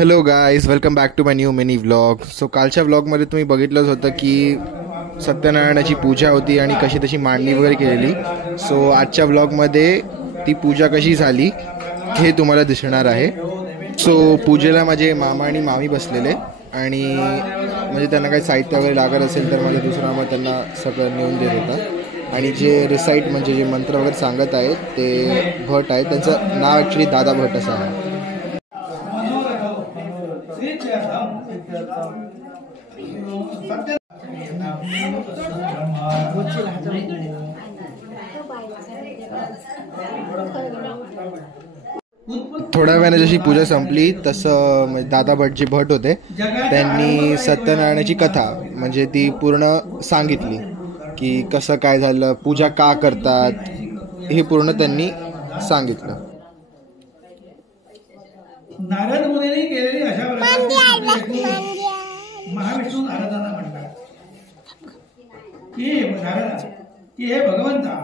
Hello guys, welcome back to my new mini vlog. So कालच्या व्लॉगमध्ये तुम्ही बघितलंच होतं की सत्यनारायणाची पूजा होती आणि कशी तशी मांडणी वगैरे केलेली. सो आजच्या व्लॉगमध्ये ती पूजा कशी झाली हे तुम्हाला दिसणार आहे. सो पूजेला माझे मामा आणि मामी बसलेले आणि म्हणजे त्यांना काही साहित्य वगैरे लागत असेल तर माझा दुसरा मग त्यांना सगळं नेऊन देत होता. आणि जे रिसाईट म्हणजे जे मंत्र वगैरे सांगत आहेत ते भट आहेत, त्यांचं नाव ॲक्च्युली दादा भट असं आहे. थोड्या वेळाने जशी पूजा संपली तसं दादा भट जे भट होते त्यांनी सत्यनारायणाची कथा म्हणजे ती पूर्ण सांगितली की कसं काय झालं, पूजा का करतात हे पूर्ण त्यांनी सांगितलं. नारद मुनींनी केलेली अशा प्रकारची महाविष्णू नारदांना म्हणतात की नारदा की हे भगवंता,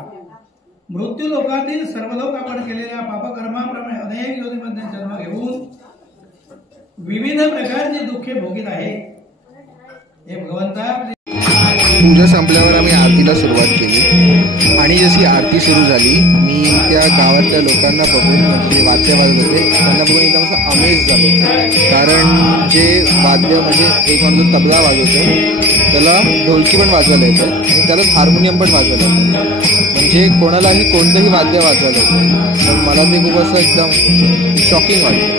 मृत्यू लोकातील सर्व लोक आपण केलेल्या पापकर्माप्रमाणे अनेक योनीमध्ये जन्म घेऊन विविध प्रकारची दुःखे भोगीत आहे. हे भगवंता, पूजा संपल्यावर आम्ही आरतीला सुरुवात केली आणि जशी आरती सुरू झाली मी त्या गावातल्या लोकांना बघून म्हणजे वाद्य वाजत होते त्यांना बघून एकदम असं अमेज झालो. कारण जे वाद्य म्हणजे एक माणूस तबला वाजवतो त्याला ढोलकी पण वाजवायला येतं आणि त्यालाच हार्मोनियम पण वाजवायला येतं. म्हणजे कोणालाही कोणतंही वाद्य वाजवायला येतं. तर मला ते खूप असं एकदम शॉकिंग वाटलं.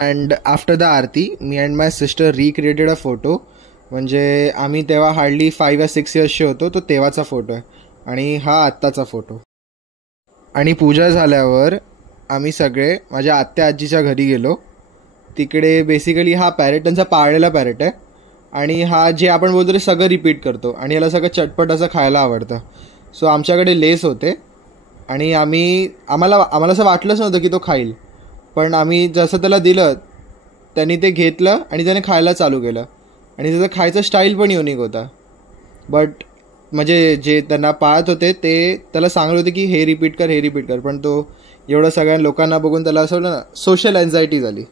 And after the Aarti me and my sister recreated a photo. म्हणजे आम्ही तेव्हा हार्डली 5 या 6 इयर्सचे होतो, तो तेव्हाचा फोटो आहे आणि हा आत्ताचा फोटो. आणि पूजा झाल्यावर आम्ही सगळे माझ्या आत्या आजीच्या घरी गेलो. तिकडे बेसिकली हा पॅरेट त्यांचा पाळलेला पॅरेट आहे आणि हा जे आपण बोलतो ते सगळं रिपीट करतो आणि याला सगळं चटपट असं खायला आवडतं. सो आमच्याकडे लेस होते आणि आम्हाला असं वाटलंच नव्हतं की तो खाईल, पण आम्ही जसं त्याला दिलं त्यांनी ते घेतलं आणि त्याने खायला चालू केलं आणि त्याचं खायचं स्टाईल पण युनिक होता. बट म्हणजे जे त्यांना पाळत होते ते त्याला सांगत होते की हे रिपीट कर, पण तो एवढं सगळ्या लोकांना बघून त्याला असं ना सोशल एन्झायटी झाली.